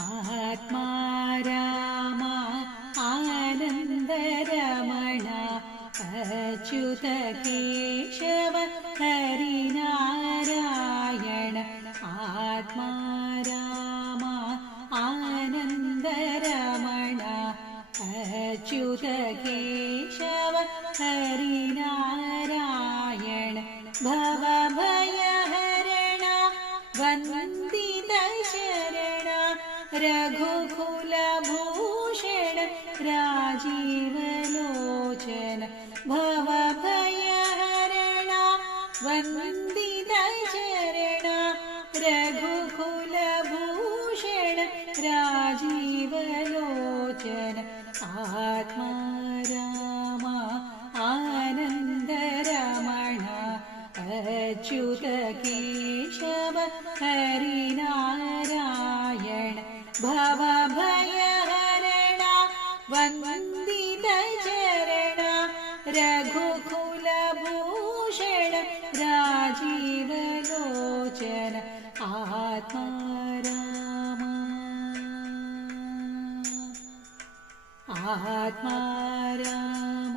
आत्मा राम आनन्दरमण अच्युत केशव हरिनारायण आत्मा राम आनन्दरमण अच्युत केशव हरिनारायण भवभयहरण वन्दित शरण रघुकुलभूषण राजीवलोचन भवभयहरण वन्दित शरण रघुकुलभूषण राजीवलोचन आत्मा राम आनन्दरमण अच्युत केशव हरिनारायण भवभयहरण वन्दित चरण रघुकुलभूषण राजीवलोचन आत्मा राम आत्मा राम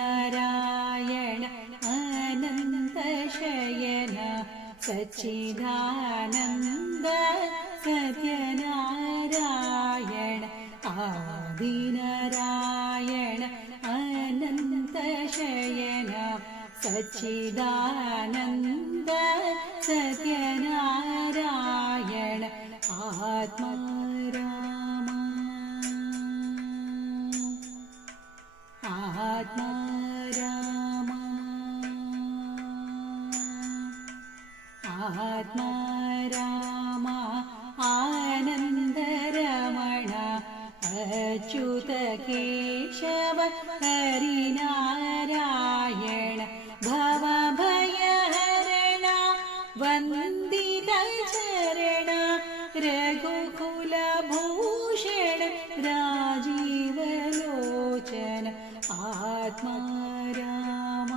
आदिनारायण अनन्तशयन सच्चिदानन्द सत्यनारायण आदिनारायण अनन्तशयन सच्चिदानन्द सत्यनारायण आत्मा राम आत्मा राम आत्मा राम आनन्दरमण अच्युत केशव हरिनारायण भवभयहरण वन्दित चरण रघुकुलभूषण राजीवलोचन आत्मा राम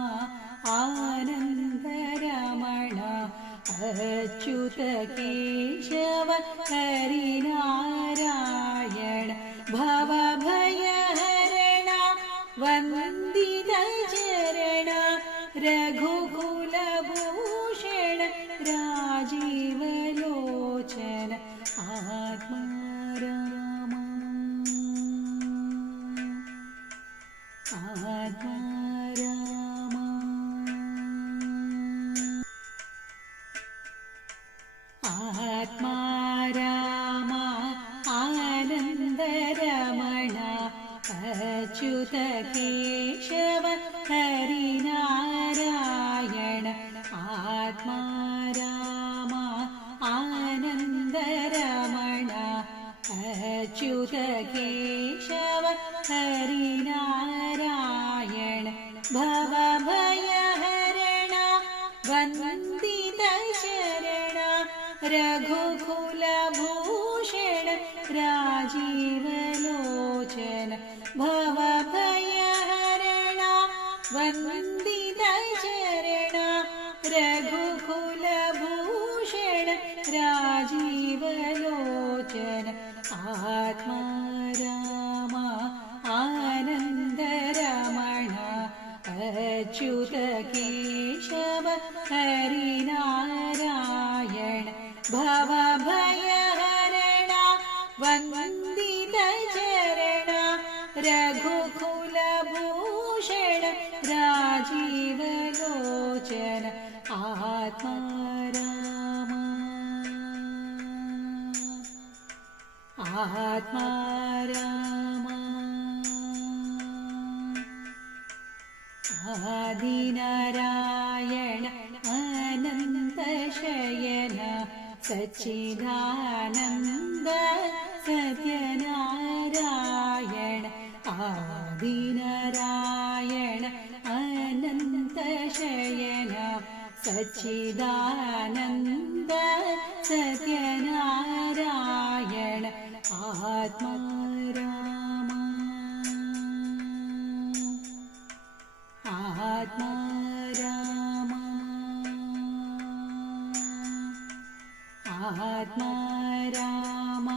आनन्दरमण अच्युत केशव हरिनारायण भवभयहरण वन्दित चरण रघुकुलभूषण राजीवलोचन आत्मा राम आत्मा राम आत्मा राम आनन्दरमण अच्युत केशव हरिनारायण आत्मा राम आनन्दरमण अच्युत केशव हरिनारायण भवभयहरण वन्दित शरण रघुकुलभूषण राजीवलोचन भवभयहरण वन्दित शरण रघुकुलभूषण राजीवलोचन आत्मा राम आनन्दरमण अच्युत केशव हरिनारायण भवभयहरण वन्दित चरण रघुकुलभूषण राजीवलोचन आत्मा राम आत्मा राम आदिनारायण अनन्तशयन सच्चिदानन्द सत्यनारायण आदिनारायण अनन्तशयन सच्चिदानन्द सत्यनारायण आत्मा राम आत्मा राम आत्मा राम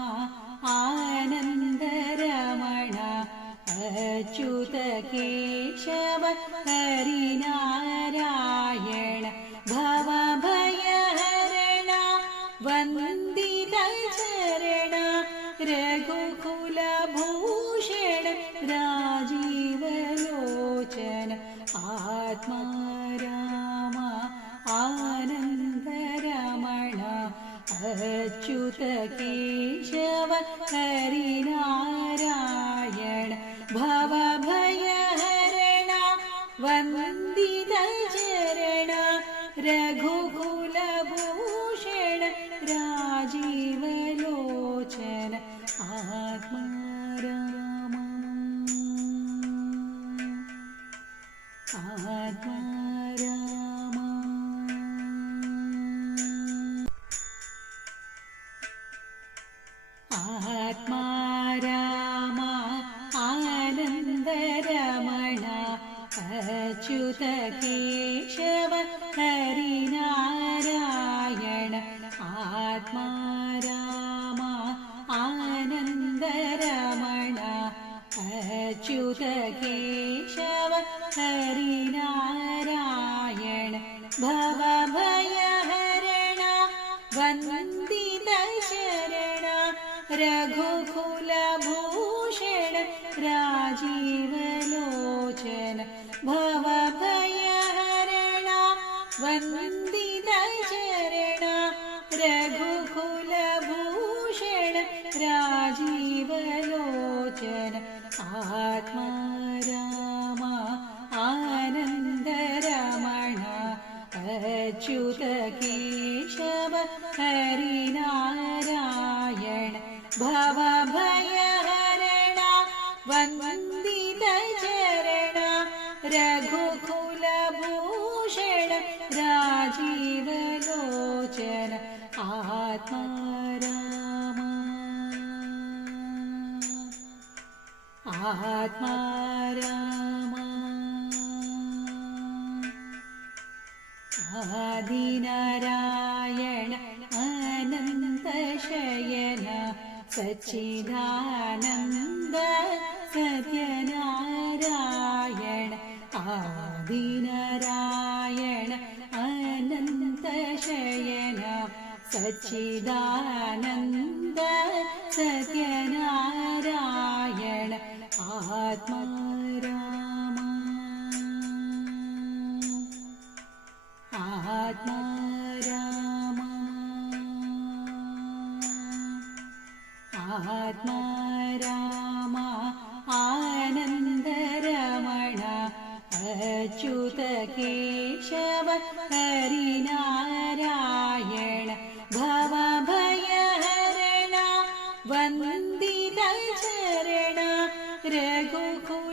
आनन्दरमण अच्युत केशव हरिनारायण भवभयहरण वन्दित चरण रघुकुलभूषण राजीवलोचन आत्मा राम आनन्दरमण अच्युत केशव हरिनारायण भवभयहरण वन्दित चरण रघुकुलभूषण राजीवलोचन आत्मा राम आत्मा राम आत्मा राम आनन्दरमण अच्युत केशव हरिनारायण आत्मा राम आनन्दरमण अच्युत केशव हरिनारायण भवभयहरण वन्दित चरण रघुकुलभूषण राजीवलोचन भवभयहरण वन्दित चरण रघुकुलभूषण राजीवलोचन आत्मा राम आनन्दरमण अच्युत केशव हरिनारायण भवभयहरण वन्दित चरण रघुकुलभूषण राजीवलोचन आत्मा राम आत्मा राम आदिनारायण अनन्तशयन सच्चिदानन्द सत्यनारायण आदिनारायण अनन्तशयन सच्चिदानन्द सत्यनारायण आत्मा राम आत्मा राम आत्मा राम आनन्दरमण अच्युत केशव हरिनारायण भवभयहरण वन्दित चरण रघुकुलभूषण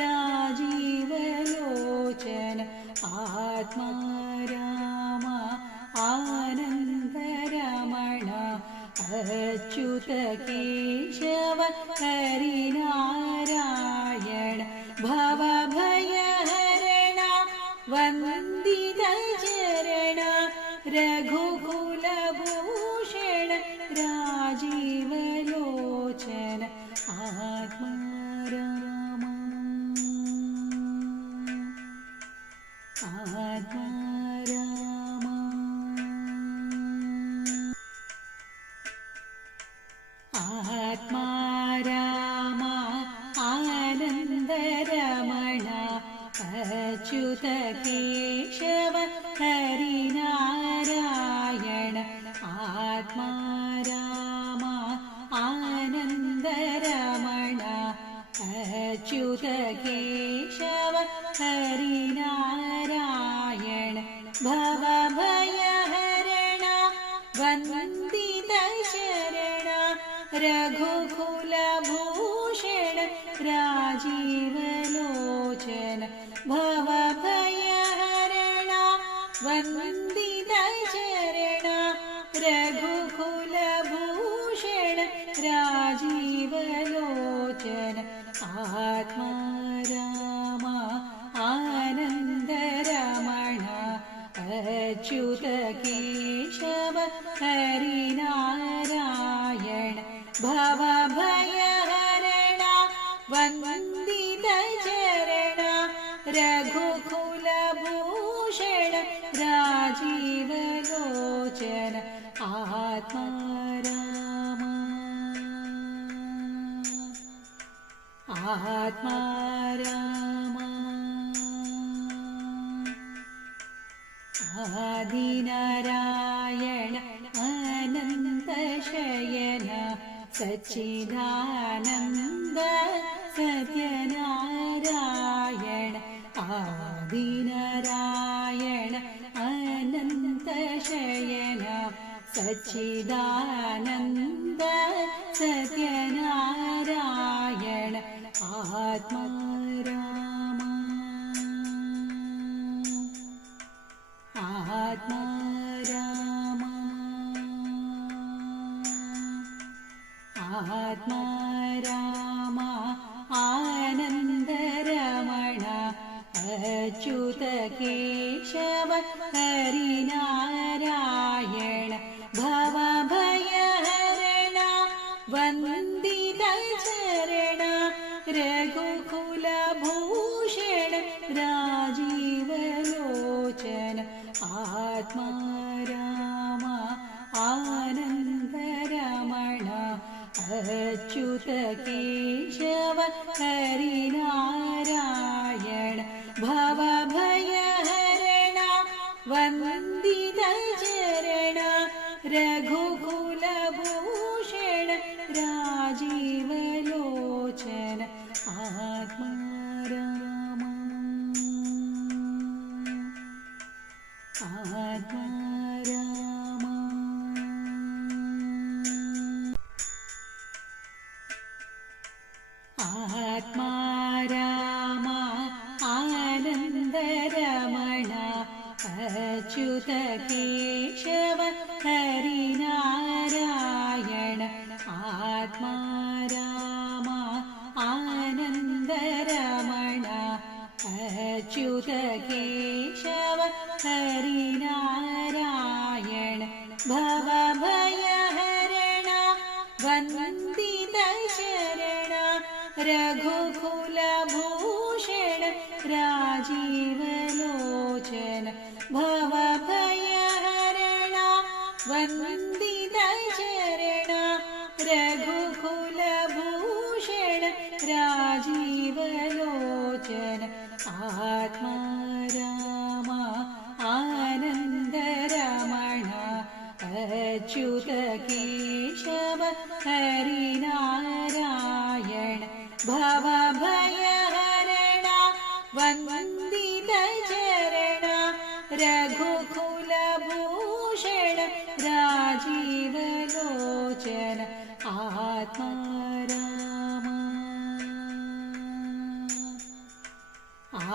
राजीवलोचन आत्मा राम आनन्दरमण अच्युत केशव हरिनारायण भवभयहरण वन्दित चरण रघुकुलभूषण राजीवलोचन आत्मा राम आत्मा राम आत्मा राम आनन्दरमण अच्युत केशव हरिनारायण आत्मा राम आनन्दरमण अच्युत केशव हरिनारायण भवभयहरण वन्दित चरण रघुकुलभूषण राजीवलोचन भवभयहरण वन्दित चरण रघुकुलभूषण राजीवलोचन आत्मा राम आनन्दरमण अच्युत केशव हरिनारायण भवभयहरण वन्दितचरण रघुकुलभूषण राजीवलोचन आत्मा राम आत्मा राम आदिनारायण अनन्तशयन सच्चिदानन्द सत्यनारायण आदिनारायण अनन्तशयन सच्चिदानन्द सत्यनारायण आत्मा राम आत्मा राम आत्मा राम आनन्दरमण अच्युत केशव हरिनारायण भवभयहरण वन्दितचरण रघुकुलभूषण राजीवलोचन आत्मा राम आनन्दरमण अच्युत केशव हरिनारायण भवभयहरण वन्दितचरण रघुकुलभूषण राजीवलोचन आत्मा राम आत्मा राम आत्मा राम आनन्दरमण अच्युत केशव हरिनारायण आत्मा राम आनन्दरमण अच्युत केशव हरिनारायण भवभयहरण वन्दितचरण रघुकुलभूषण राजीवलोचन भवभयहरण वन्दितचरण रघुकुलभूषण राजीवलोचन आत्मा राम आनन्दरमण अच्युत केशव हरिनारायण भवभयहरण वन्दितचरण रघुकुलभूषण राजीवलोचन आत्मा राम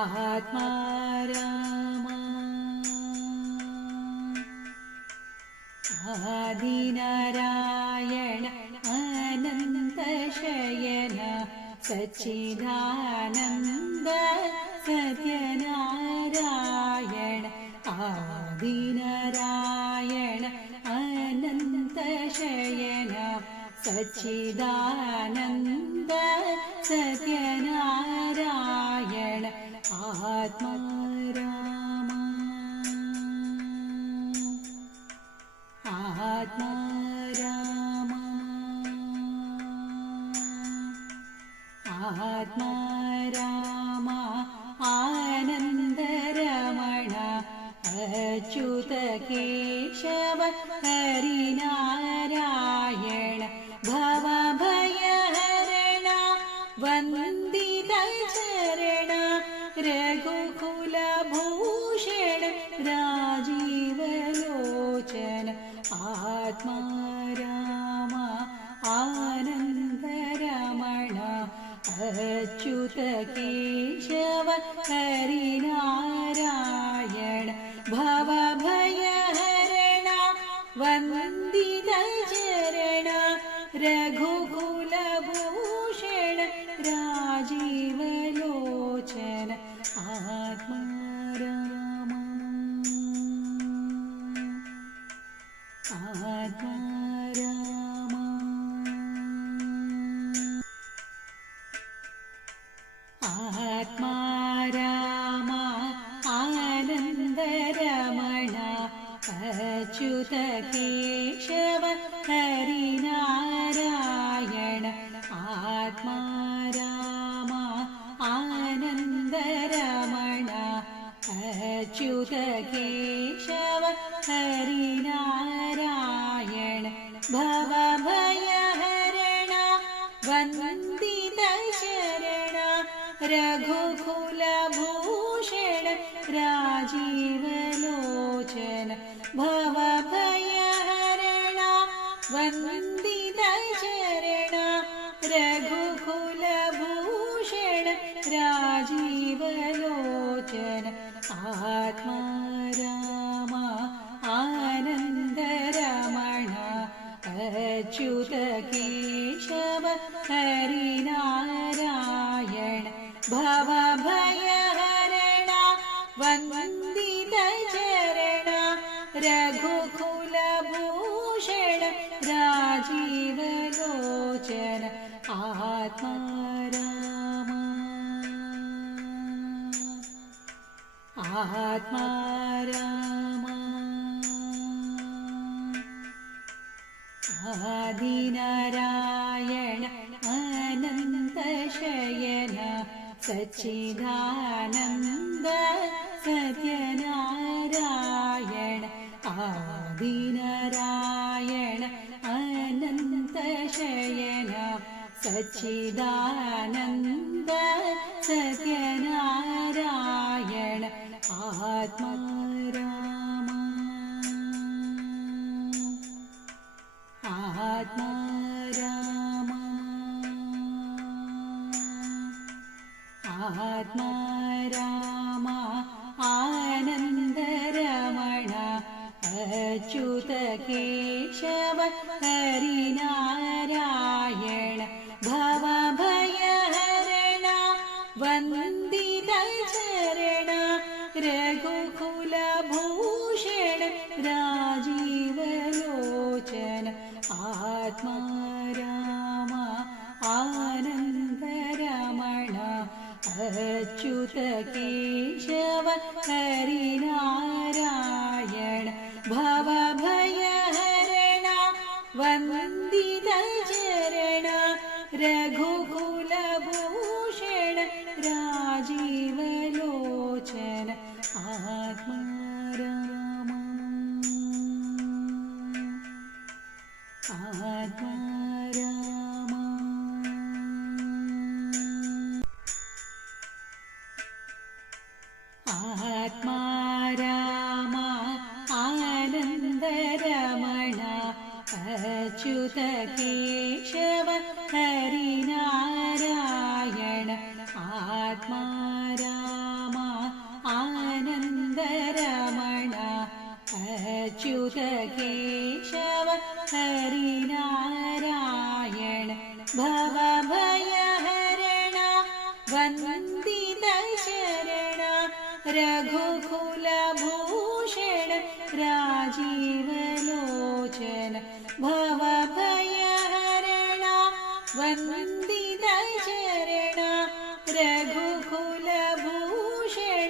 आत्मा राम आदिनारायण अनन्तशयन सच्चिदानन्द सत्यनारायण आदिनारायण अनन्तशयन सच्चिदानन्द सत्यनारायण आत्मा राम आत्मा राम आत्मा राम आनन्दरमण अच्युत केशव हरिनारायण भवभयहरण वन्दितचरण रघुकुलभूषण राजीवलोचन आत्मा राम आनन्दरमण अच्युत केशव हरिनारायण भवभयहरण वन्दितचरण रघुकुलभूषण राजीवलोचन आत्मा राम अच्युत केशव हरिनारायण आत्मा राम आनन्दरमण अच्युत केशव हरिनारायण भवभयहरण वन्दित शरण रघुकुलभूषण राजीवलोचन भवभयहरण वन्दित शरण रघुकुलभूषण राजीवलोचन आत्मा राम आनन्दरमण अच्युत केशव हरिनारायण भवभयहरण वन्दित चरण रघुकुलभूषण राजीवलोचन आत्मा राम आत्मा राम आदिनारायण अनन्तशयन सच्चिदानन्द सत्यनारायण आदिनारायण अनन्तशयन सच्चिदानन्द सत्यनारायण आत्मा राम आत्मा राम आत्मा राम आनन्दरमण अच्युत केशव हरिनारायण भवभयहरण वन्दित चरण रघुकुलभूषण राजीवलोचन आत्मा राम आनन्दरमण अच्युत केशव हरिनारायण भवभयहरण वन्दित चरण रघुकुलभूषण राजीवलोचन आत्मा राम आत्मा राम आत्मा राम आनन्दरमण अच्युत केशव हरिनारायण आत्मा राम आनन्दरमण अच्युत केशव हरिनारायण भवभयहरण वन्दित शरण रघुकुलभूषण राजीवलोचन भवभयहरण वन्दित शरण रघुकुलभूषण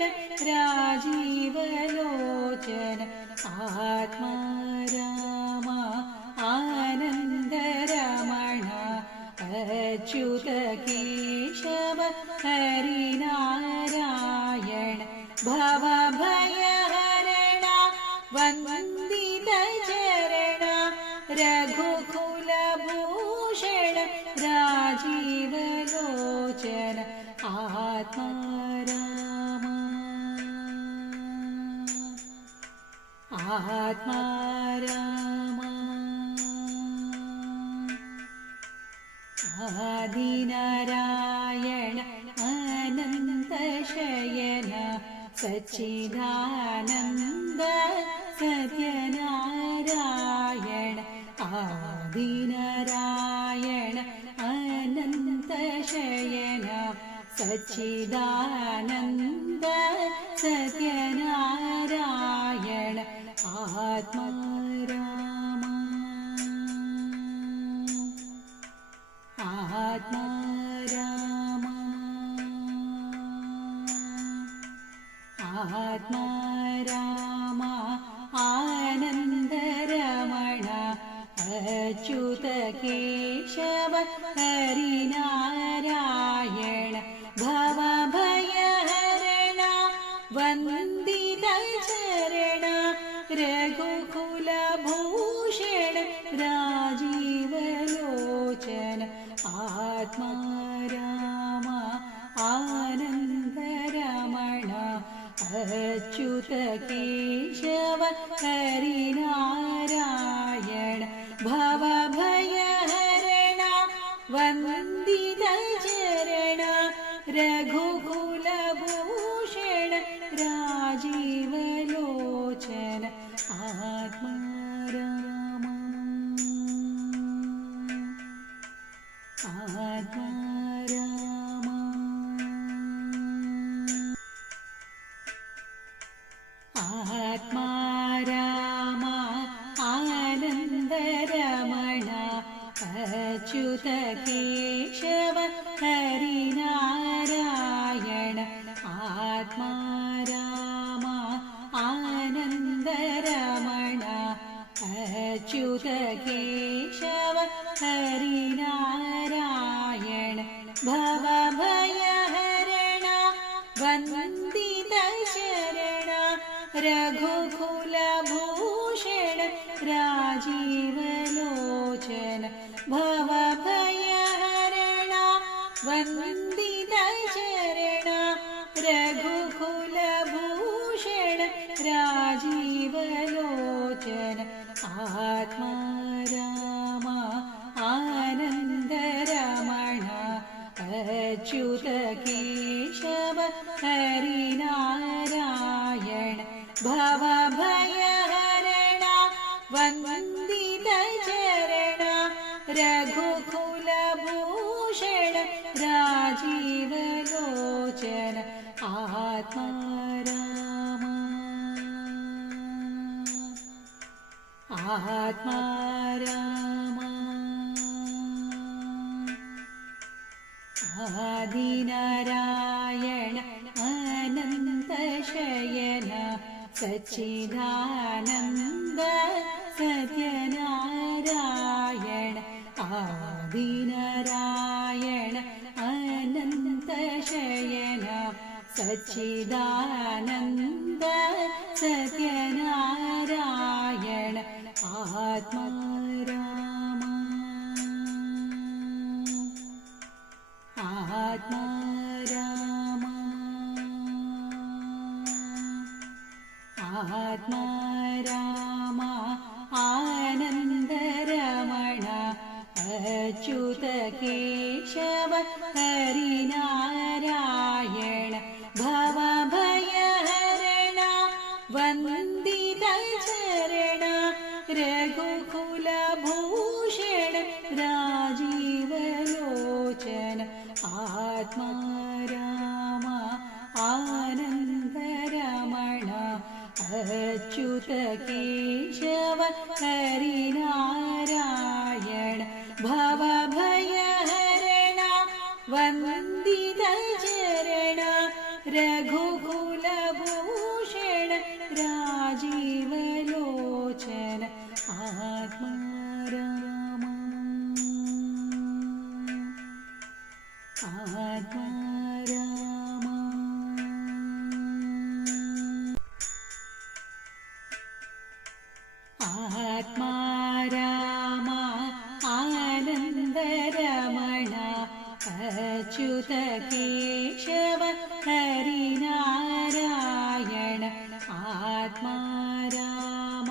राजीवलोचन आत्मा राम आनन्दरमण अच्युत केशव हरिनारायण भवभयहरण वन्दित चरण रघुकुलभूषण राजीवलोचन आत्मा राम आत्मा राम आदिनारायण अनन्तशयन सच्चिदानन्द सत्यनारायण आदिनारायण अनन्तशयन सच्चिदानन्द सत्यनारायण आत्मा राम आत्मा राम आत्मा राम आनन्दरमण अच्युत केशव हरिनारायण भवभयहरण वन्दित चरण रघुकुलभूषण राजीवलोचन आत्मा राम आनन्दरमण अच्युत केशव हरिनारायण भवभयहरण वन्दित चरण रघुकुलभूषण राजीवलोचन आत्मा राम आत्मा राम आत्मा राम आनन्दरमण अच्युत केशव हरिनारायण आत्मा राम आनन्दरमण अच्युत केशव हरिनारायण भवभयहरण वन्दित चरण रघुकुलभूषण राजीवलोचन भवभयहरण वन्दित चरण रघुकुलभूषण राजीवलोचन आत्मा राम आनन्दरमण अच्युत केशव हरिनारायण भवभयहरण वन्दित चरण रघुकुलभूषण राजीवलोचन आत्मा राम आत्मा राम आदिनारायण अनन्तशयन सच्चिदानन्द सत्यनारायण आदिनारायण अनन्तशयन सच्चिदानन्द सत्यनारायण आत्मा राम आत्मा राम आत्मा राम आनन्दरमण अच्युत केशव हरिनारायण भवभयहरण वन्दित चरण रघुकुलभूषण राजीवलोचन आत्मा राम आनन्दरमण अच्युत केशव हरिनारायण भवभयहरण वन्दित चरण रघुकुलभूषण राजीवलोचन आत्मा राम आत्मा राम आत्मा राम आनन्दरमण अच्युत केशव हरिनारायण आत्मा राम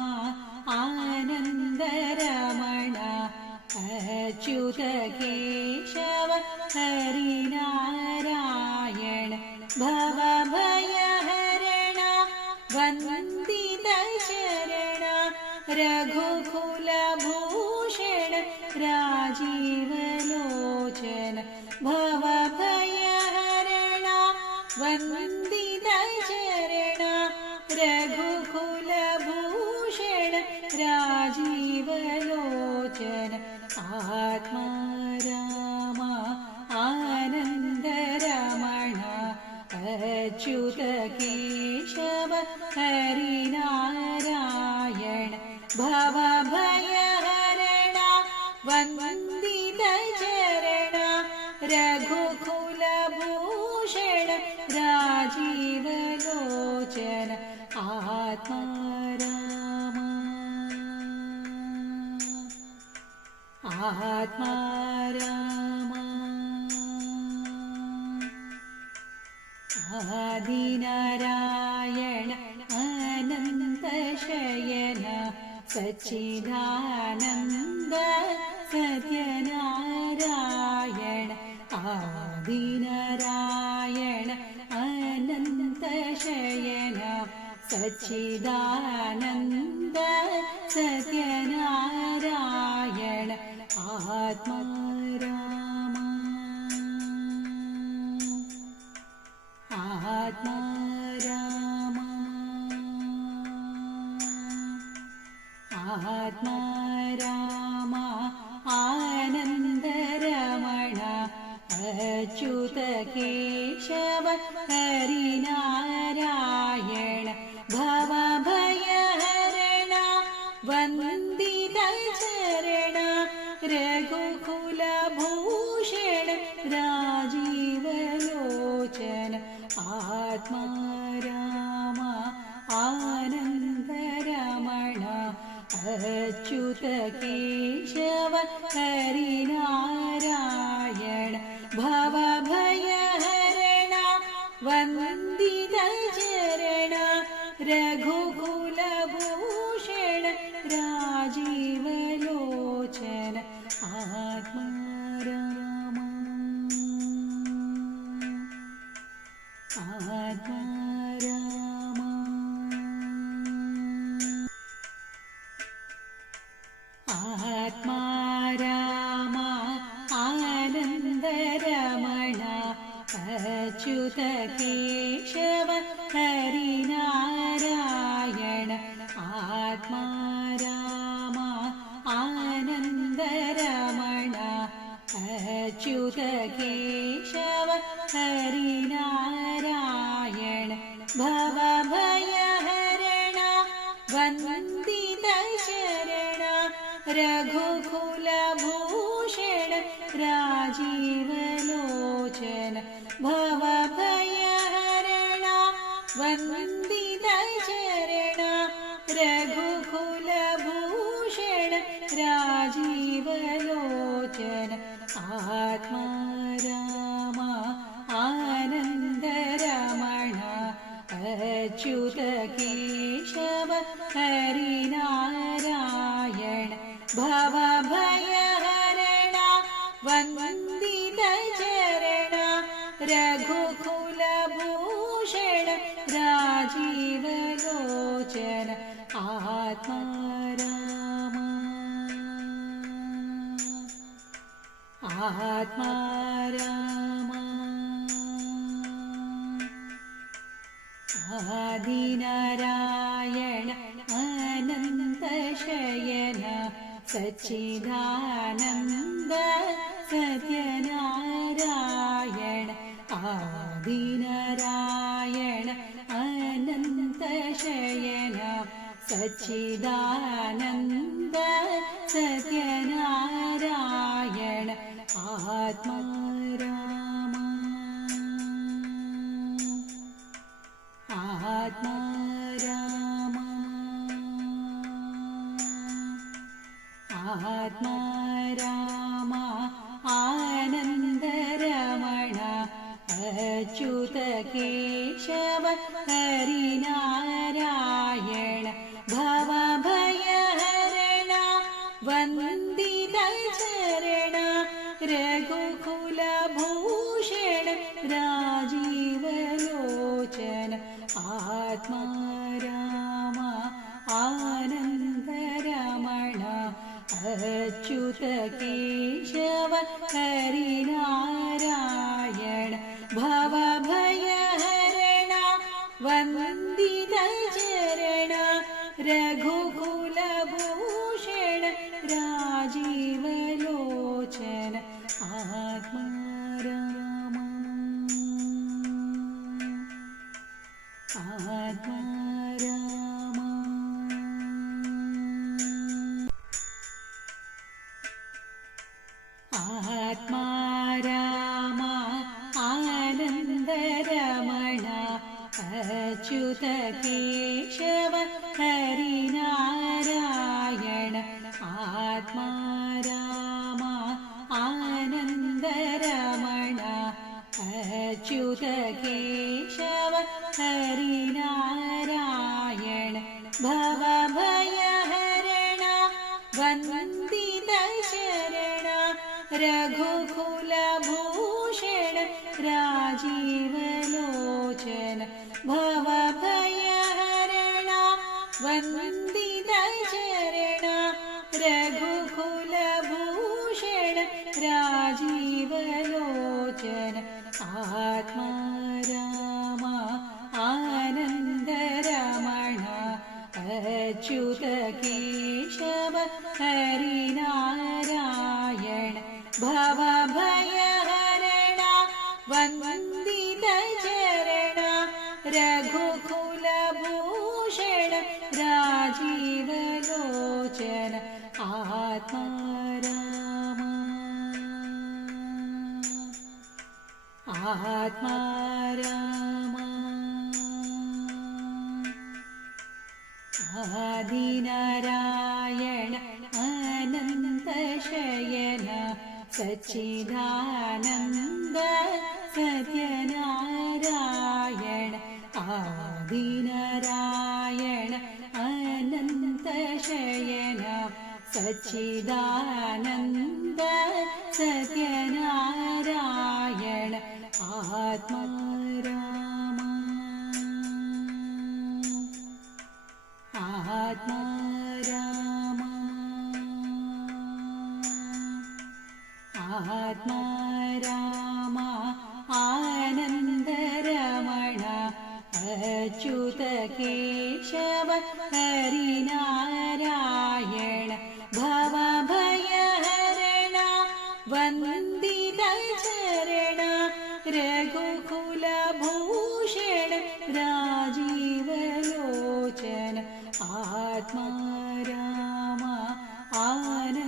आनन्दरमण अच्युत केशव हरिनारायण भवभयहरण वन्दित चरण रघुकुलभूषण राजीवलोचन भवभयहरण वन्दित चरण रघुकुलभूषण राजीवलोचन आत्मा राम आनन्दरमण अच्युत केशव हरिनारायण भवभयहरण वन्दितचरण रघुकुलभूषण राजीवलोचन आत्मा राम आत्मा राम आदिनारायण अनन्तशयन सच्चिदानन्द सत्यनारायण आदिनारायण अनन्तशयन सच्चिदानन्द सत्यनारायण आत्मा राम आत्मा राम आत्मा राम आनन्दरमण अच्युत केशव हरिनारायण भवभयहरण वन्दितचरण रघुकुलभूषण राजीवलोचन आत्मा राम आनन्दरमण अच्युत केशव हरिनारायण भवभयहरण वन्दितचरण रघुकुलभूषण राजीवलोचन आत्मा राम आत्मा राम आत्मा राम आनन्दरमण अच्युत केशव हरिनारायण आत्मा राम आनन्दरमण अच्युत केशव हरिनारायण भवभयहरण वन्दितचरण रघुकुलभूषण राजीवलोचन भवभयहरण वन्दितचरण रघुकुलभूषण राजीवलोचन आत्मा राम आनन्दरमण अच्युत केशव हरिनारायण भवभयहरण वन्दितचरण रघुकुलभूषण राजीवलोचन आत्मा राम आत्मा राम आदिनारायण अनन्तशयन सच्चिदानन्द सत्यनारायण आदिनारायण अनन्तशयन सच्चिदानन्द सत्यनारायण आत्मा राम आत्मा राम आत्मा राम आनन्दरमण अच्युत केशव हरिनारायण भवभयहरण वन्दितचरण रघुकुलभूषण राजीवलोचन आत्मा राम आनन्दरमण अच्युत केशव हरिनारायण भवभयहरण वन्दितचरण रघुकुलभूषण राजीवलोचन आत्मा राम आत्मा राम केशव हरिनारायण आत्मा राम आनन्दरमण अच्युत केशव हरिनारायण भवभयहरण वन्दित शरण रघुकुलभूषण राजीवलोचन भवभयहरण वन्दित शरण रघुकुलभूषण राजीवलोचन आत्मा राम आनन्दरमण अच्युत केशव हरिनारायण भवभयहरण वन्दित चरण रघुकुलभूषण राजीवलोचन आत्मा राम आत्मा राम आदिनारायण अनन्तशयन सच्चिदानन्द सत्यनारायण आदिनारायण अनन्तशयन सच्चिदानन्द सत्यनारायण आत्मा राम आत्मा राम आत्मा राम आनन्दरमण अच्युत केशव हरिनारायण भवभयहरण वन्दित चरण रघुकुलभूषण राजीवलोचन आत्मा राम आनन्दरमण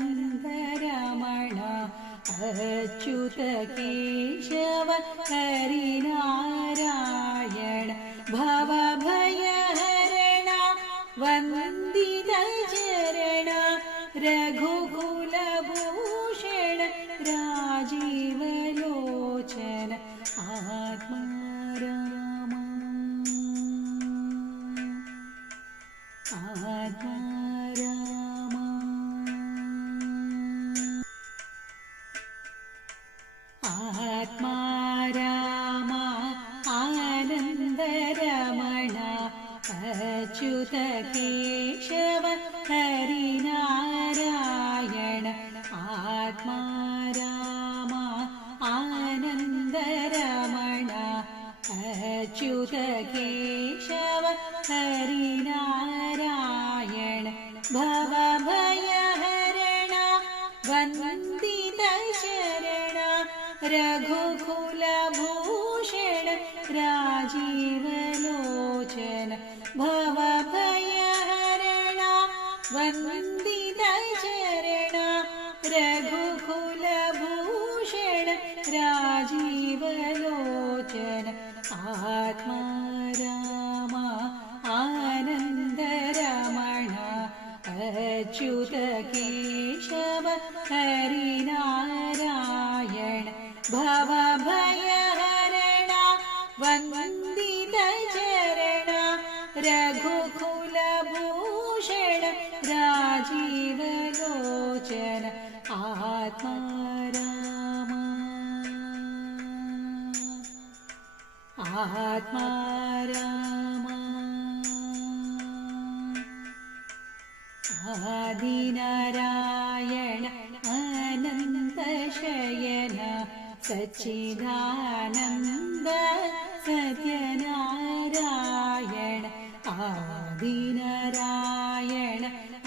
अच्युत केशव हरिनारायण भवभयहरण वन्दित चरण रघुकुलभूषण राजीवलोचन आत्मा राम आत्मा राम आत्मा राम आनन्दरमण अच्युत केशव हरिनारायण आत्मा राम आनन्दरमण अच्युत केशव हरिनारायण भवभयहरण वन्दित शरण रघुकुलभूषण राजीवलोचन भवभयहरण वन्दित शरण रघुकुलभूषण राजीवलोचन आत्मा राम आनन्दरमण अच्युत केशव हरिनारायण भवभयहरण वन्दित चरण रघुकुलभूषण राजीवलोचन आत्मा राम आत्मा राम आदिनारायण अनन्तशयन सच्चिदानन्द सत्यनारायण आदिनारायण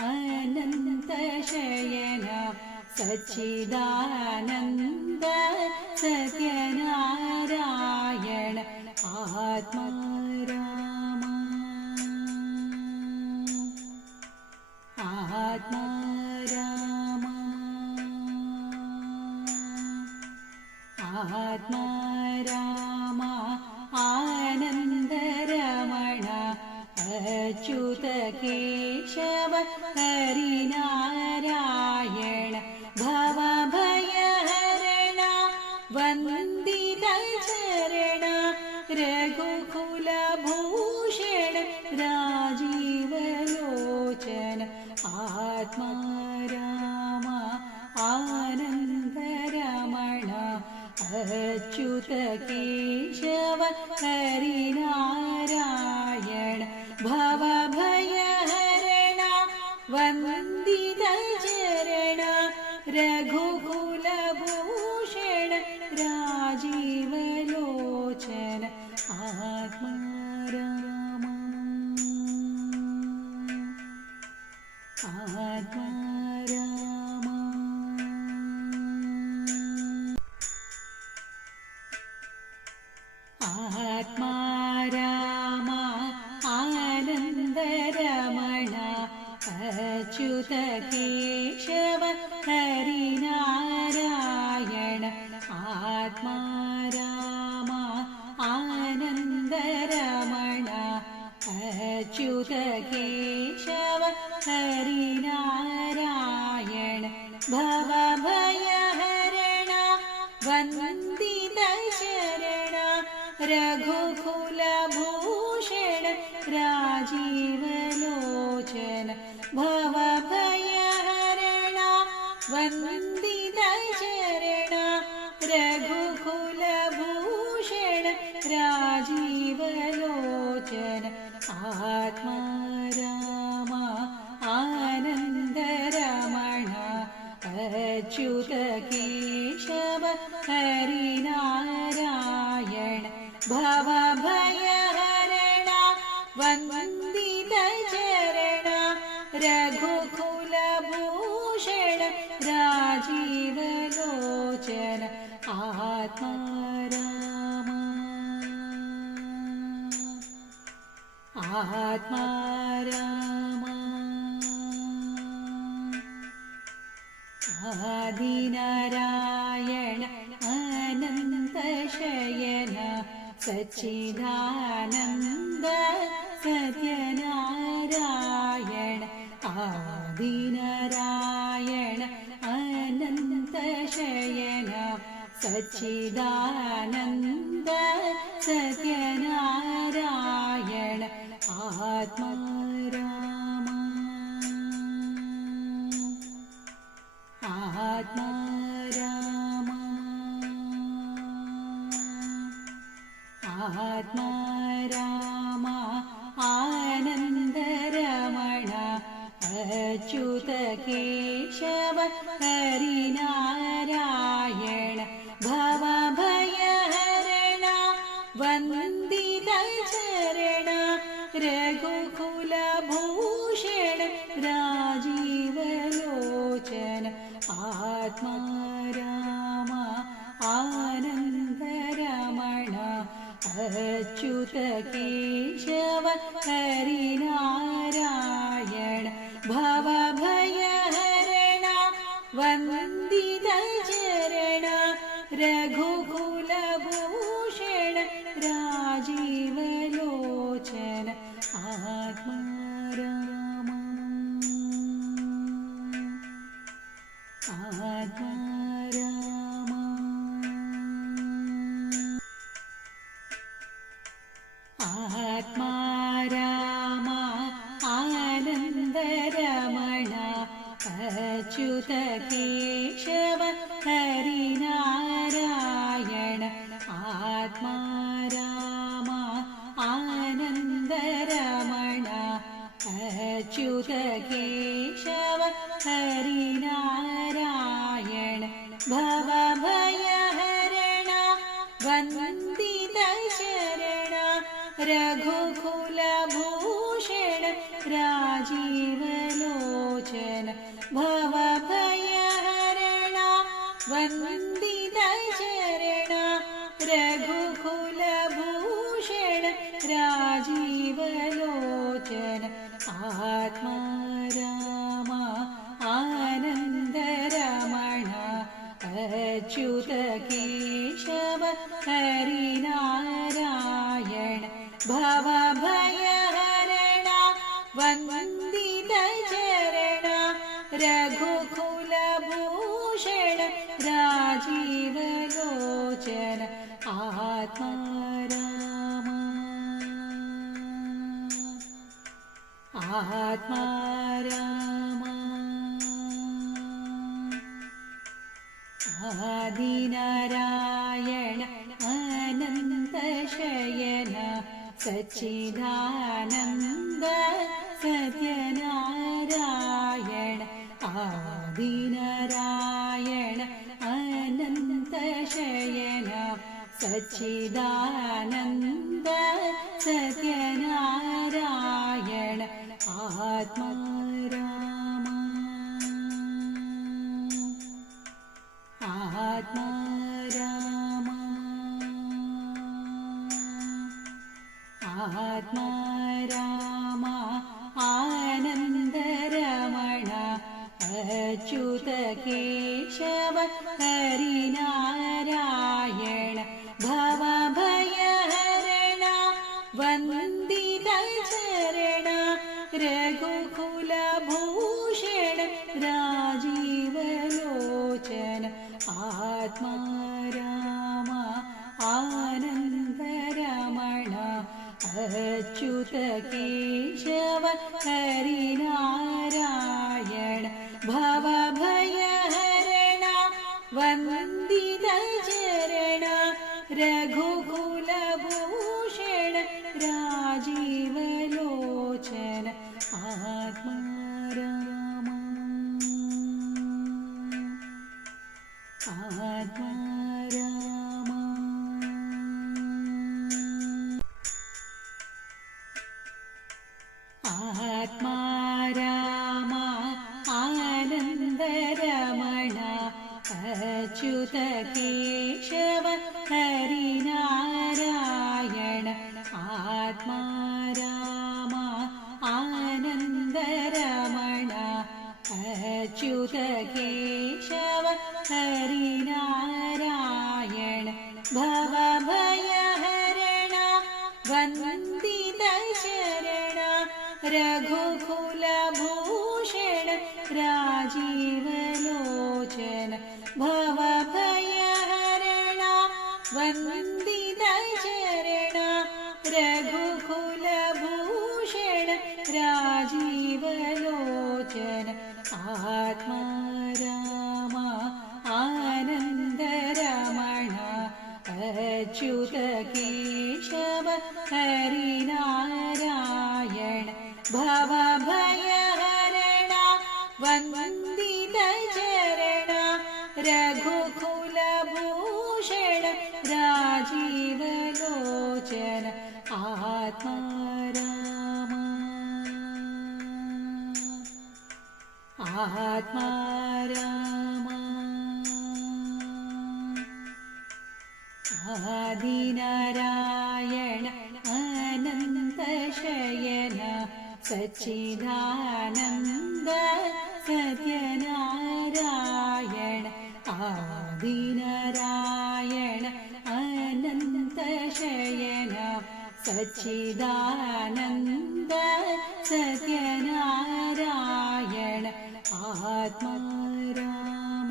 अनन्तशयन सच्चिदानन्द सत्यनारायण आत्मा राम आत्मा राम आत्मा राम आनन्दरमण अच्युत केशव हरिनारायण भवभयहरण वन्दित चरण रघुकुलभूषण राजीवलोचन आत्मा राम आनन्दरमण अच्युत केशव हरिनारायण भवभयहरण वन्दित चरण रघुकुलभूषण राजीवलोचन आत्मा राम आत्मा राम आत्मा राम आनन्दरमण अच्युत केशव हरिनारायण आत्मा राम आनन्दरमण अच्युत केशव हरिनारायण भवभयहरण वन्दित चरण रघुकुलभूषण राजीवलोचन भवभयहरण वन्दित चरण रघुकुलभूषण राजीवलोचन आत्मा राम आनन्दरमण अच्युत केशव हरिनारायण भवभयहरण वन्दित चरण रघुकुलभूषण राजीवलोचन आत्मा राम आत्मा राम आदिनारायण अनन्तशयन सच्चिदानन्द सत्यनारायण आदिनारायण अनन्तशयन सच्चिदानन्द सत्यनारायण आत्मा राम आत्मा राम आत्मा राम आनन्दरमण अच्युत केशव हरिनारायण भवभयहरण वन्दित चरण रघुकुलभूषण राजीवलोचन आत्मा राम आनन्दरमण अच्युत केशव हरिनारायण भवभयहरण वन्दित चरण रघुकुलभूषण राजीवलोचन आत्मा राम आत्मा राम आत्मा राम आनन्दरमण अच्युत केशव हरिनारायण आत्मा राम आनन्दरमण अच्युत केशव हरिनारायण भवभयहरण वन्दित चरण रघुकुलभूषण राजीवलोचन भवभयहरण वन्दित चरण रघुकुलभूषण राजीवलोचन आत्मा राम आनन्दरमण अच्युत केशव हरिनारायण भवभयहरण आत्मा राम आदिनारायण अनन्तशयन सच्चिदानन्द सत्यनारायण आदिनारायण अनन्तशयन सच्चिदानन्द सत्यनारायण आत्मा राम आत्मा राम आत्मा राम आनन्दरमण अच्युत केशव हरिनारायण भवभयहरण वन्दित चरण रघुकुलभूषण राजीवलोचन आत्मा राम आनन्दरमण अच्युत केशव हरिनारायण भवभयहरण वन्दित चरण रघुकुलभूषण राजीवलोचन आत्मा राम आत्मा राम आत्मा राम आनन्दरमण अच्युत केशव हरिनारायण आत्मा राम आनन्दरमण अच्युत केशव हरिनारायण भवभयहरण वन्दित चरण रघुकुलभूषण राजीवलोचन भवभयहरण वन्दित चरण रघुकुलभूषण राजीवलोचन आत्मा राम आनन्दरमण अच्युत केशव हरिनारायण भवभयहरण वन्दित चरण रघुकुलभूषण राजीवलोचन आत्मा राम आत्मा राम आदिनारायण अनन्तशयन सच्चिदानन्द सत्यनारायण आदिनारायण अनन्तशयन सच्चिदानन्द सत्यनारायण आत्मा राम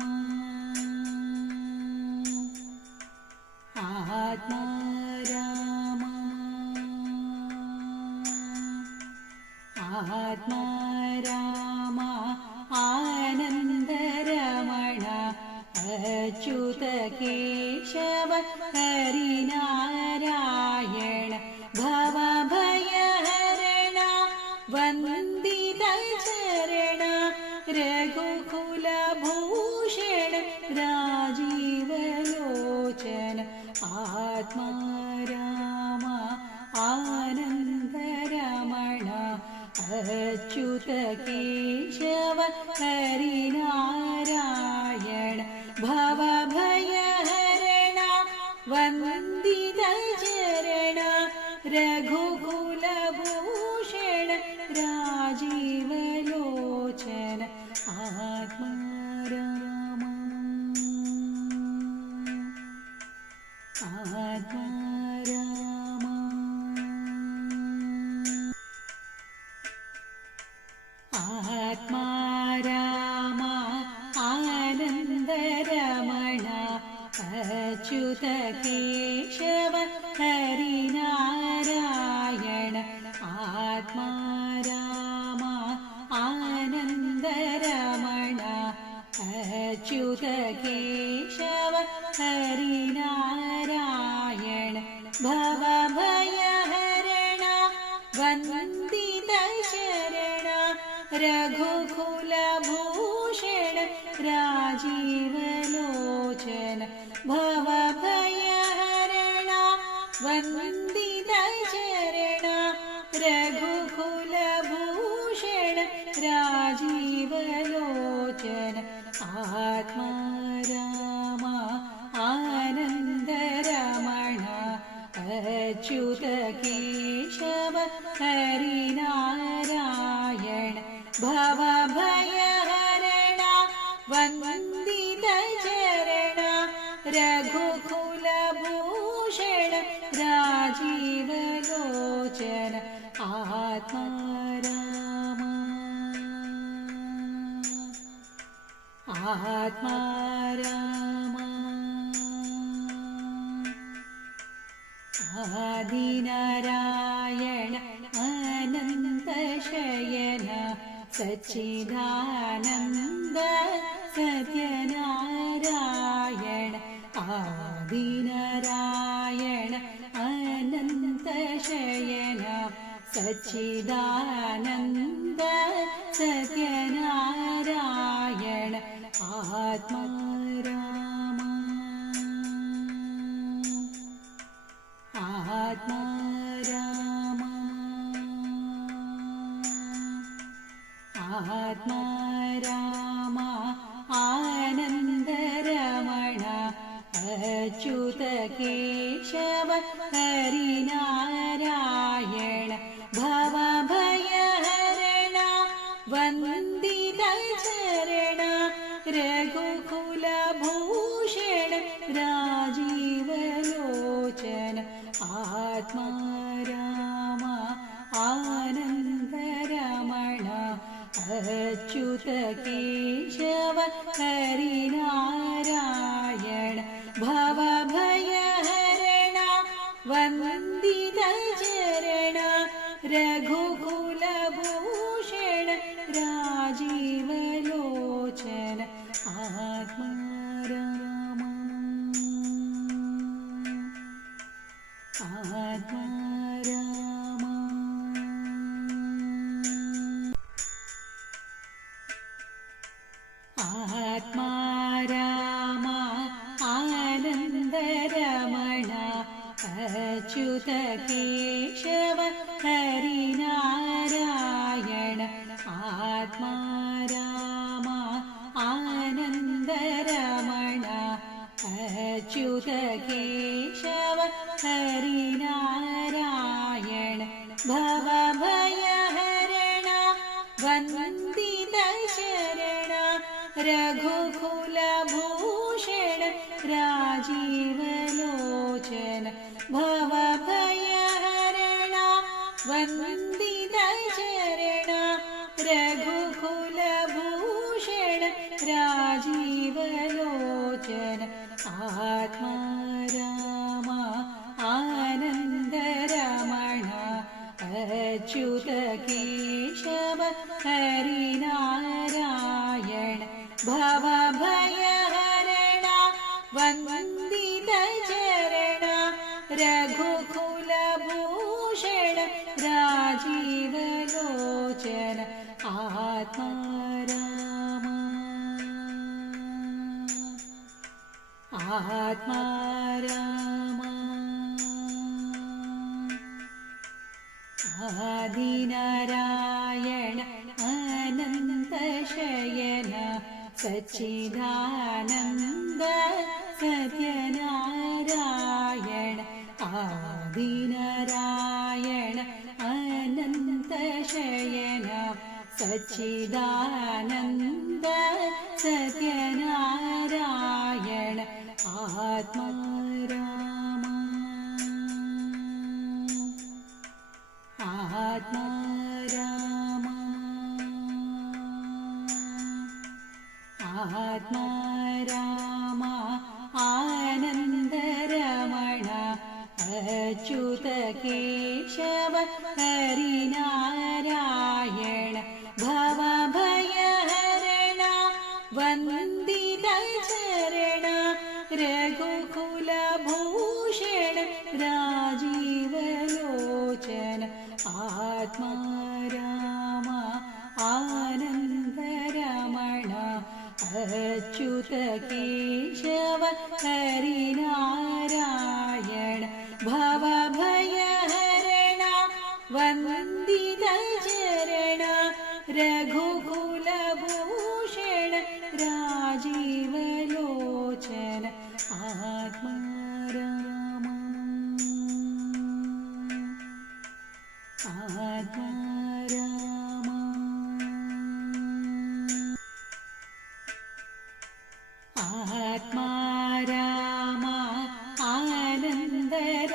आत्मा राम आत्मा राम आनन्दरमण अच्युत केशव हरिनारायण भवभयहरण वन्दित चरण रघुकुलभूषण राजीवलोचन आत्मा राम आनन्दरमण अच्युत केशव हरिनारायण भवभयहरण वन्दित चरण रघुकुलभूषण राजीवलोचन आत्मा राम आत्मा राम आत्मा राम आनन्दरमण अच्युत केशव हरिनारायण आत्मा राम अच्युत केशव हरिनारायण भवभयहरण वन्दित शरण रघुकुलभूषण राजीवलोचन भवभयहरण वन्दित शरण रघुकुलभूषण राजीवलोचन आत्मा राम आनन्दरमण अच्युत केशव हरिनारायण भवभयहरण वन्दित चरण रघुकुलभूषण राजीवलोचन आत्मा राम आत्मा राम आदिनारायण अनन्तशयन सच्चिदानन्द सत्यनारायण आदिनारायण अनन्तशयन सच्चिदानन्द सत्यनारायण आत्मा राम आत्मा राम आत्मा राम आनन्दरमण अच्युत केशव हरिनारायण भवभयहरण वन्दित चरण रघुकुलभूषण राजीवलोचन आत्मा राम आनन्दरमण अच्युत केशव हरिनारायण भवभयहरण वन्दित चरण रघुकुलभूषण राजीवलोचन आत्मा राम आत्मा राम आत्मा राम आनन्दरमण अच्युत केशव हरिनारायण आत्मा राम आनन्दरमण अच्युत केशव हरिनारायण भवभयहरण वन्दित शरण रघुकुलभूषण राजीवलोचन भवभयहरण वन्दित चरण रघुकुलभूषण राजीवलोचन आत्मा राम आनन्दरमण अच्युत केशव हरिनारायण भवभयहरण वन्दित चरण रघुकुलभूषण राजीवलोचन आत्मा राम आत्मा राम आदिनारायण अनन्तशयन सच्चिदानन्द सत्यनारायण आदिनारायण अनन्तशयन सच्चिदानन्द सत्यनारायण आत्मा राम आत्मा राम आत्मा राम आनन्दरमण अच्युत केशव हरिनारायण भवभयहरण वन्दित अच्युत केशव हरिनारायण भवभयहरण वन्दित चरण रघुकुलभूषण राजीवलोचन आत्मा राम आत्मा राम आत्मा राम आनन्दरमण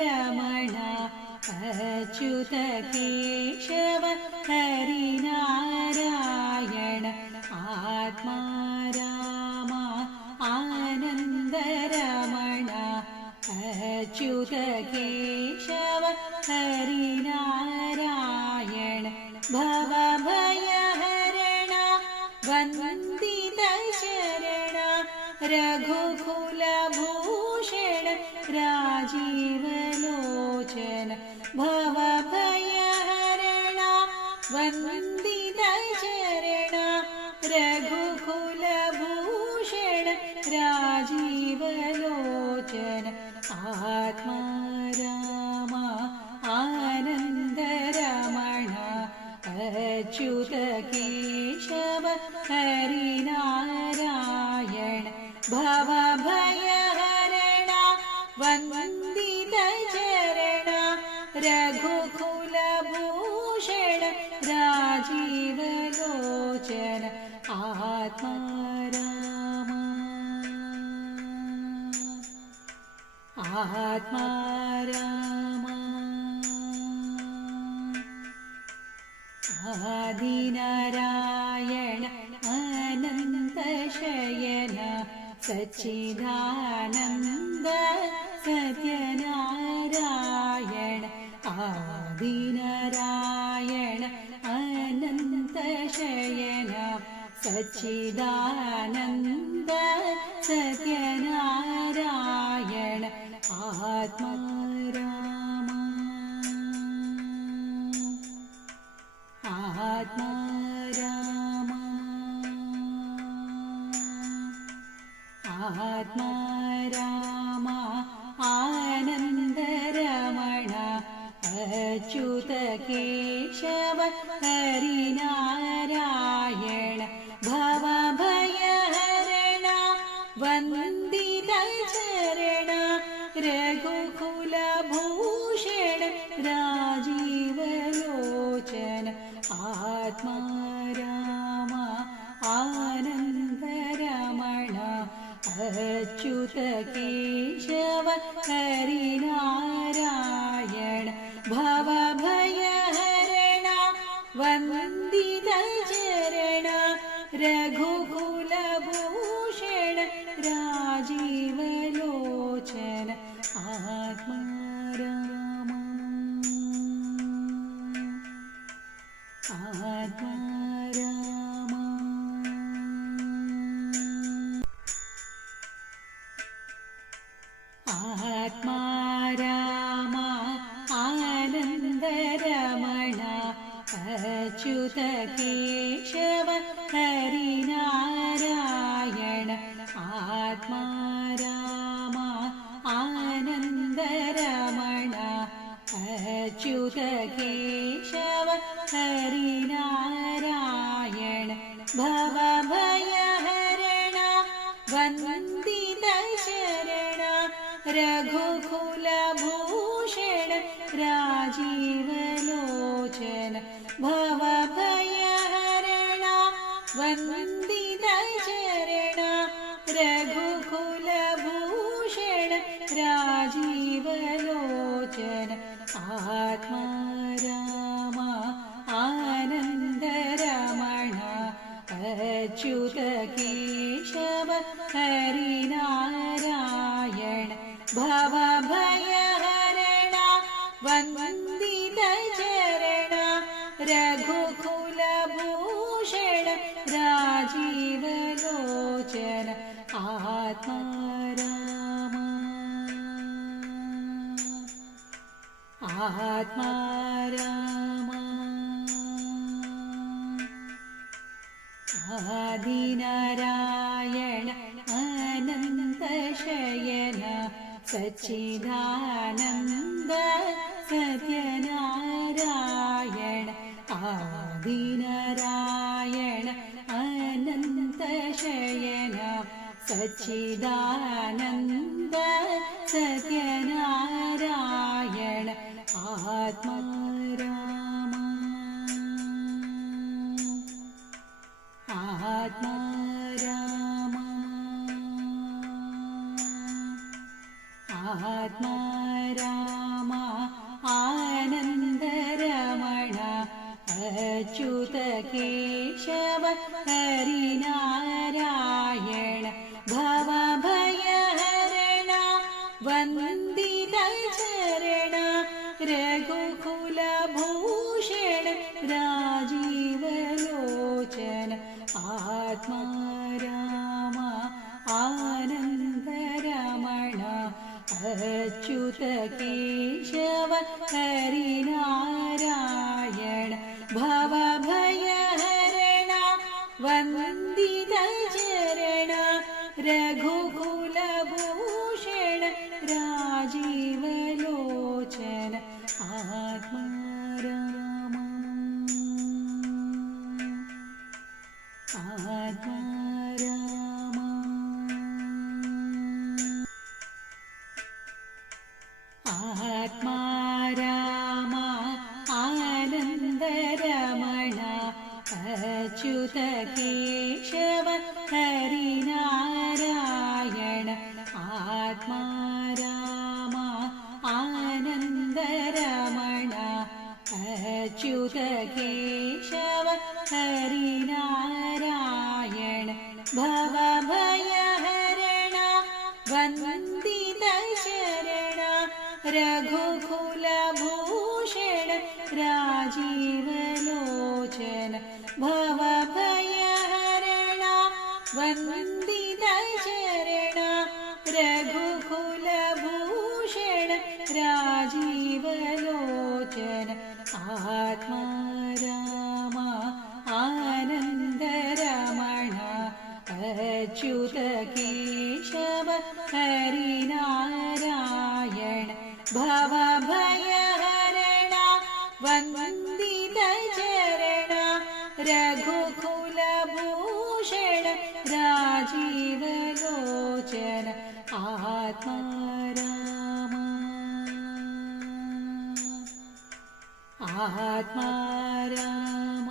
अच्युत केशव हरिनारायण आत्मा राम आनन्दरमण अच्युत केशव हरिनारायण भवभयहरण वन्दित चरण रघुकुलभूषण राजीवलोचन भवभयहरण वन्दित चरण रघुकुलभूषण राजीवलोचन आत्मा राम आनन्दरमण अच्युत केशव हरिनारायण भवभयहरण वन्दित चरण रघुकुलभूषण राजीवलोचन आत्मा राम आत्मा राम आदिनारायण अनन्तशयन सच्चिदानन्द सत्यनारायण आदिनारायण अनन्तशयन सच्चिदानन्द सत्यनारायण आत्मा राम आत्मा राम आत्मा राम आनन्दरमण अच्युत केशव हरिनारायण भवभयहरण वन्दित चरण रघुकुलभूषण राजीवलोचन आत्मा राम आनन्दरमण अच्युत केशव हरिनारायण भवभयहरण वन्दित चरण रघुकुलभूषण राजीवलोचन आत्मा राम आत्मा राम आत्मा राम आनन्दरमण अच्युत केशव हरिनारायण आत्मा राम आनन्दरमण अच्युत केशव हरिनारायण भवभयहरण वन्दित चरण रघुकुलभूषण राजीवलोचन भवभयहरण वन्दित चरण रघुकुलभूषण राजीवलोचन आत्मा राम आनन्दरमण अच्युत केशव हरिनारायण भवभयहरण वन्दित चरण रघुकुलभूषण राजीवलोचन आत्मा राम आत्मा राम आदिनारायण सच्चिदानन्द सत्यनारायण आदिनारायण अनन्तशयन सच्चिदानन्द सत्यनारायण आत्मा राम आत्मा राम आत्मा राम आनन्दरमण अच्युत केशव हरिनारायण भवभयहरण वन्दित चरण रघुकुलभूषण राजीवलोचन आत्मा राम आनन्दरमण अच्युत केशव हरिनारायण भवभयहरण वन्दित चरण रघुकुलभूषण राजीवलोचन आत्मा राम आत्मा राम आत्मा राम आनन्दरमण अच्युत केशव हरिनारायण आत्मा राम आनन्दरमण अच्युत केशव हरिनारायण भवभयहरण वन्दित चरण रघुकुलभूषण राजीवलोचन भवभयहरण वन्दित चरण रघुकुलभूषण राजीवलोचन आत्मा राम आनन्दरमण अच्युत केशव हरिनारायण भवभयहरण वन्दित चरण रघुकुलभूषण राजीवलोचन आत्मा राम आत्मा राम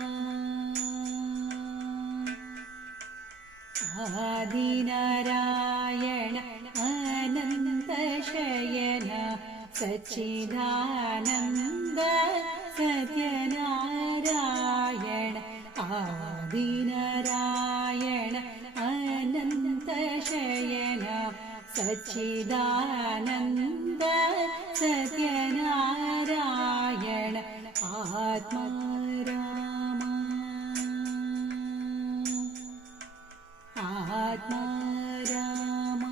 आदिनारायण अनन्तशयन सच्चिदानन्द सत्यनारायण आदिनारायण अनन्तशयन सच्चिदानन्द सत्यनारायण आत्मा राम आत्मा राम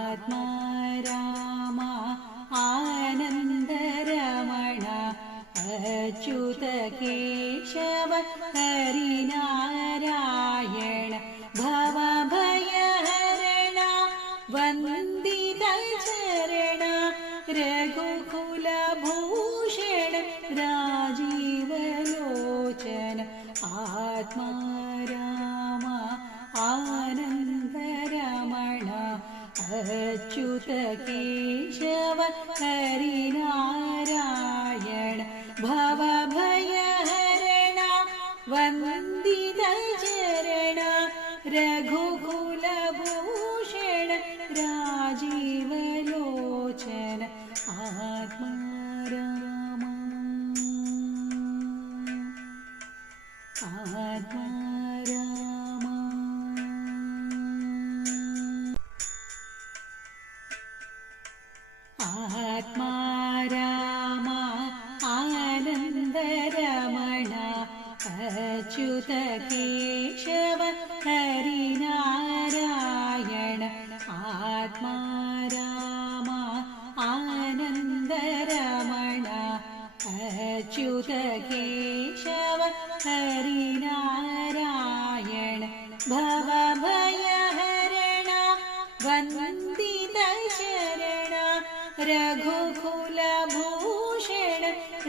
आत्मा राम आनन्दरमण अच्युत केशव हरिनारायण भवभयहरण वन्दित चरण रघुकुलभूषण राजीवलोचन आत्मा राम आनन्दरमण अच्युत केशव हरिनारायण भवभयहरण वन्दित चरण रघुकुलभूषण राजीवलोचन आत्मा राम आत्मा राम आत्मा राम आनन्दरमण अच्युत केशव हरिनारायण आत्मा राम आनन्दरमण अच्युत केशव हरिनारायण भवभयहरण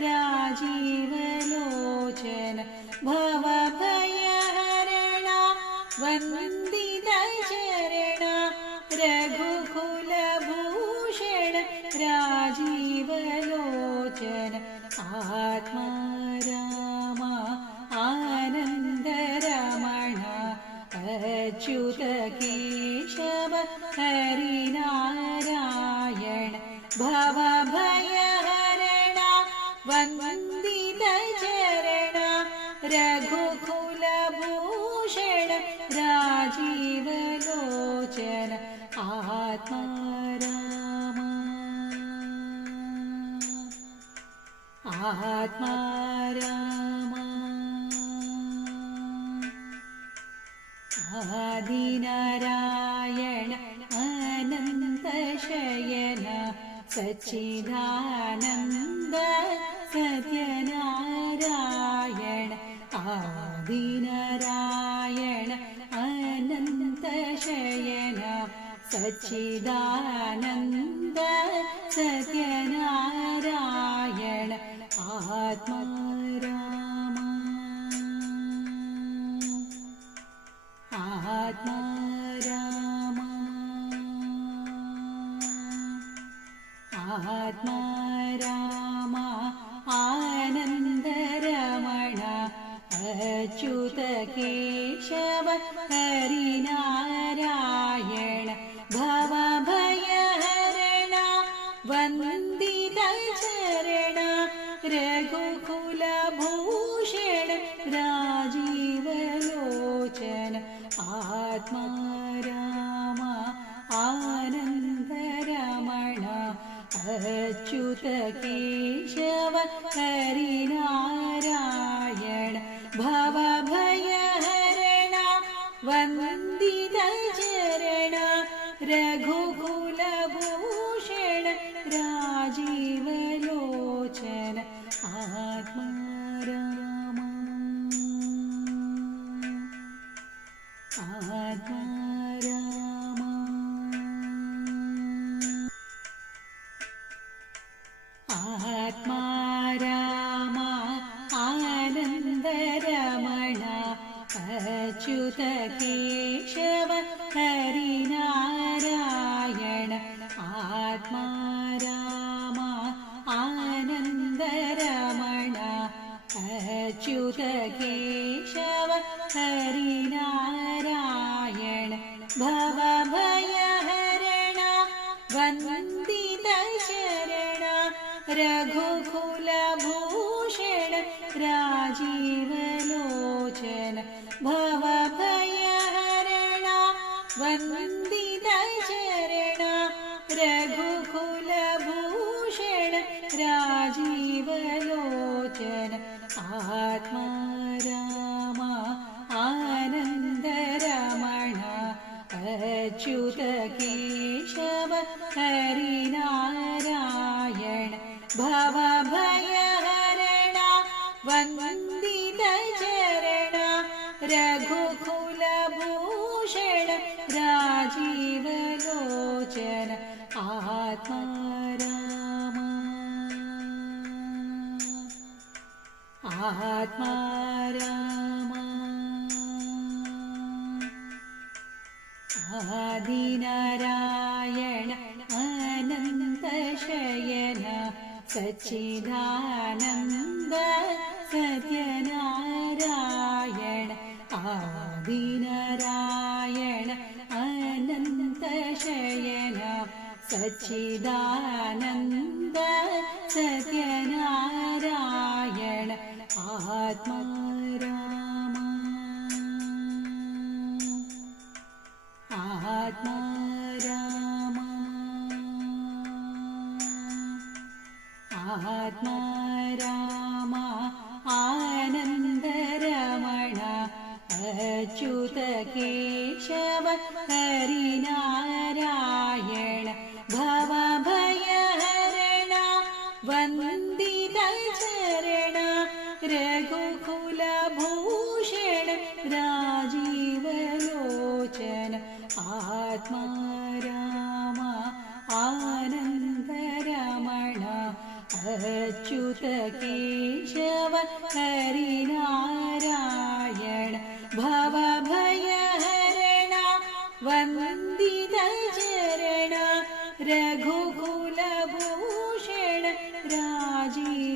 राजीवलोचन भवभयहरण वन्दितचरण रघुकुलभूषण राजीवलोचन आत्मा राम आनन्दरमण अच्युत केशव हरिनारायण भवभयहरण वन्दितचरण रघुकुलभूषण राजीवलोचन आत्मा राम आत्मा राम आदिनारायण अनन्तशयन सच्चिदानन्द सत्यनारायण आदिनारायण अनन्तशयन सच्चिदानन्द सत्यनारायण आत्मा राम आत्मा राम आत्मा राम आनन्दरमण अच्युत केशव हरिनारायण भवभयहरण वन्दितचरण रघुकुलभूषण राजीवलोचन आत्मा राम आनन्दरमण अच्युत केशव हरिनारायण भवभयहरण वन्दितचरण रघुकुलभूषण राजीवलोचन आत्मा राम आत्मा राम आत्मा राम आनन्दरमण अच्युत केशव हरिनारायण आत्मा राम आनन्दरमण अच्युत केशव हरिनारायण भवभयहरण वन्दितचरण रघुकुलभूषण राजीवलोचन भवभयहरण वन्दितचरण रघुकुलभूषण राजीवलोचन आत्मा राम आनन्दरमण अच्युत केशव हरिनारायण भवभयहरण वन्दितचरण रघुकुलभूषण राजीवलोचन आत्मा राम आत्मा राम आदिनारायण अनन्तशयन सच्चिदानन्द सत्यनारायण आदिनारायण अनन्तशयन सच्चिदानन्द सत्यनारायण आत्मा राम आत्मा राम आत्मा राम आनन्दरमण अच्युत केशव हरिनारायण भवभयहरण वन्दितचरण रघुकुलभूषण राजीवलोचन आत्मा राम आनन्दरमण अच्युत केशव हरिनारायण भवभयहरण वन्दित चरण रघुकुलभूषण राजीवलोचन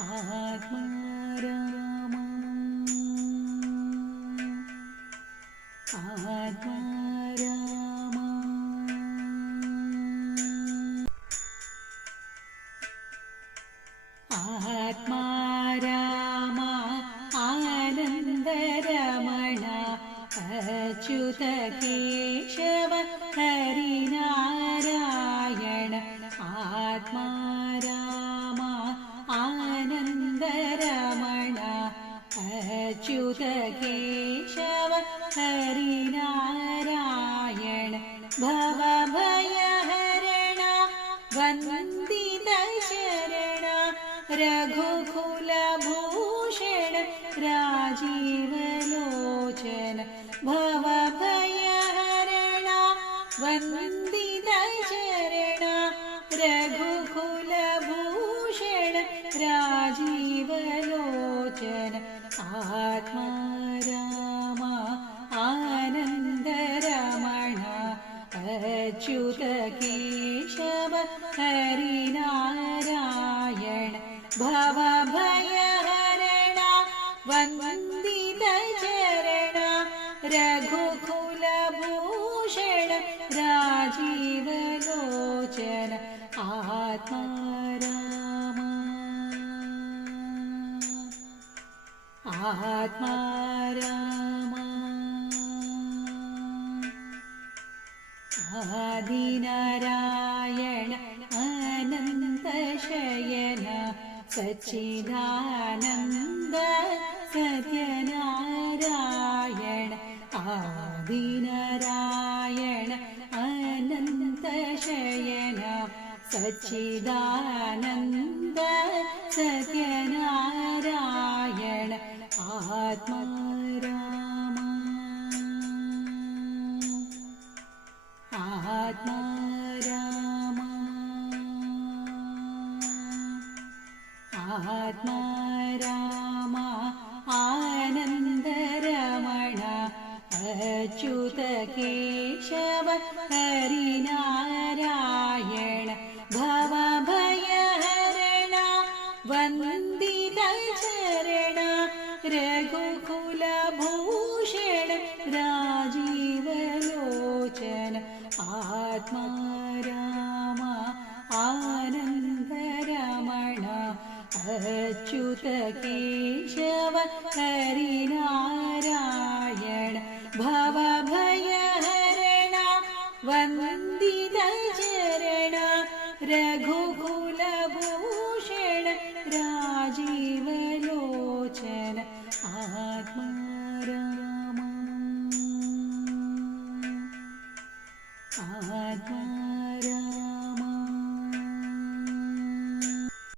आत्मा राम आत्मा राम आत्मा राम आनन्दरमण अच्युत केशव हरिनारायण आत्मा राम आनन्दरमण अच्युत केशव हरिनारायण भवभयहरण वन्दित चरण रघुकुलभूषण राजीवलोचन भवभयहरण वन्दित चरण रघुकुलभूषण राजीवलोचन आत्मा राम आनन्दरमण अच्युत केशव हरिनारायण भवभयहरण वन्दित चरण रघुकुलभूषण राजीवलोचन आत्मा राम आत्मा राम आदिनारायण अनन्तशयन सच्चिदानन्द सत्यनारायण आदिनारायण अनन्तशयन सच्चिदानन्द सत्यनारायण आत्मा राम आत्मा राम आत्मा राम आनन्दरमण अच्युत केशव हरिनारायण भवभयहरण वन्दित चरण रघुकुलभूषण राजीवलोचन आत्मा राम आनन्दरमण अच्युत केशव हरिनारायण भवभयहरण वन्दित चरण रघुकुलभूषण